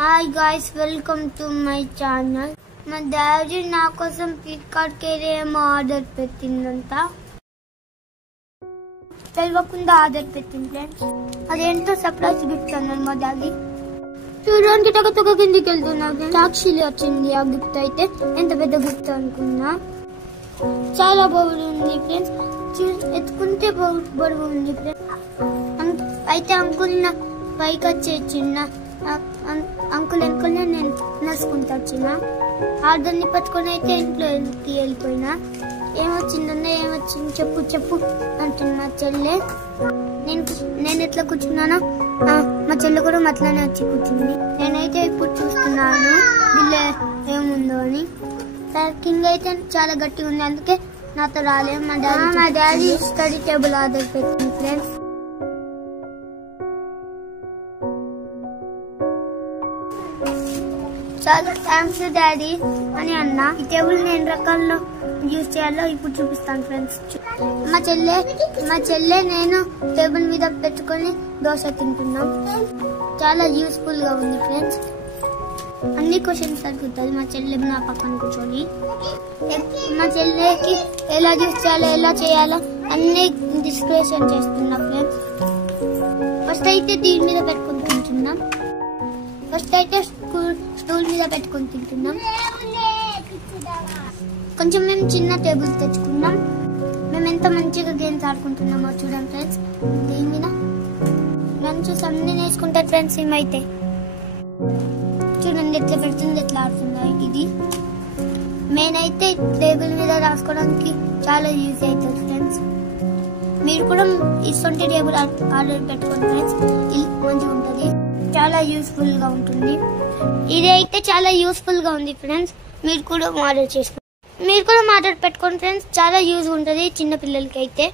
Hi guys, welcome to my channel. మా daddy నా కోసం ఫ్లిప్కార్ట్ ఏమో ఆర్డర్ పెట్టిందంట. తెలియకుండా ఆర్డర్ పెట్టింది ఫ్రెండ్స్. అదేంటో సర్ప్రైజ్ గిఫ్ట్ అన్నాడు మా డాడీ. చూడడానికి టక కిందికి వెళ్తున్నా. సాక్షిలు వచ్చింది ఆ గిఫ్ట్. అయితే ఎంత పెద్ద గిఫ్ట్ అనుకున్నా. చాలా బాగుంది ఫ్రెండ్స్. ఎత్తుకుంటే బరువు ఉంది ఫ్రెండ్స్. అయితే అంకుల్ నా పైకి వచ్చి చిన్న అంకుల్ వెనుకనే నేను నడుచుకుంటా వచ్చిన. ఆర్డర్ని పట్టుకొని అయితే ఇంట్లో వెళ్ళిపోయినా. ఏమొచ్చిందన్నా ఏమొచ్చింది చెప్పు అంటుంది మా చెల్లె. నేను ఎట్లా కూర్చున్నానో మా చెల్లె కూడా అట్లానే వచ్చి కూర్చుంది. నేనైతే ఇప్పుడు చూస్తున్నాను బిల్లు ఏముందో అని. కింగ్ అయితే చాలా గట్టిగా ఉంది, అందుకే నాతో రాలేదు. మా డాడీ స్టడీ టేబుల్ ఆర్డర్ పెట్టింది ఫ్రెండ్స్. చాలా థ్యాంక్స్ డాడీ అని అన్నా. ఈ టేబుల్ నేను రకాల్లో యూజ్ చేయాలో ఇప్పుడు చూపిస్తాను ఫ్రెండ్స్. మా చెల్లె నేను టేబుల్ మీద పెట్టుకొని దోశ తింటున్నాం. చాలా యూస్ఫుల్ గా ఉంది ఫ్రెండ్స్. అన్ని క్వశ్చన్స్ అడుగుతుంది మా చెల్లె నా పక్కన కూర్చొని. మా చెల్లెకి ఎలా యూజ్ చేయాలో ఎలా చేయాలో అన్ని డిస్క్రిప్షన్ చేస్తున్నా ఫ్రెండ్స్. ఫస్ట్ అయితే దీని మీద పెట్టుకొని తింటున్నాం. స్టూల్ మీద పెట్టుకొని తింటున్నాం. కొంచెం మేము చిన్న టేబుల్ తెచ్చుకున్నాం. మేము ఎంత మంచిగా గేమ్స్ ఆడుకుంటున్నామో చూడండి ఫ్రెండ్స్. దీని మీద మంచి అన్ని నేర్చుకుంటారు ఫ్రెండ్స్. ఏమైతే చూడండి ఎట్లా పెడుతుంది, ఎట్లా ఆడుతుందో. ఇది మెయిన్ అయితే టేబుల్ మీద రాసుకోవడానికి చాలా యూజ్ అవుతుంది ఫ్రెండ్స్. మీరు కూడా ఇటువంటి టేబుల్ ఆర్డర్ పెట్టుకోండి ఫ్రెండ్స్. మంచిగా ఉంటుంది, చాలా యూస్ఫుల్ గా ఉంటుంది. ఇది అయితే చాలా యూస్ఫుల్ గా ఉంది ఫ్రెండ్స్. మీరు కూడా ఆర్డర్ చేసుకోండి, మీరు కూడా ఆర్డర్ పెట్టుకోండి ఫ్రెండ్స్. చాలా యూజ్ ఉంటుంది చిన్న పిల్లలకి అయితే.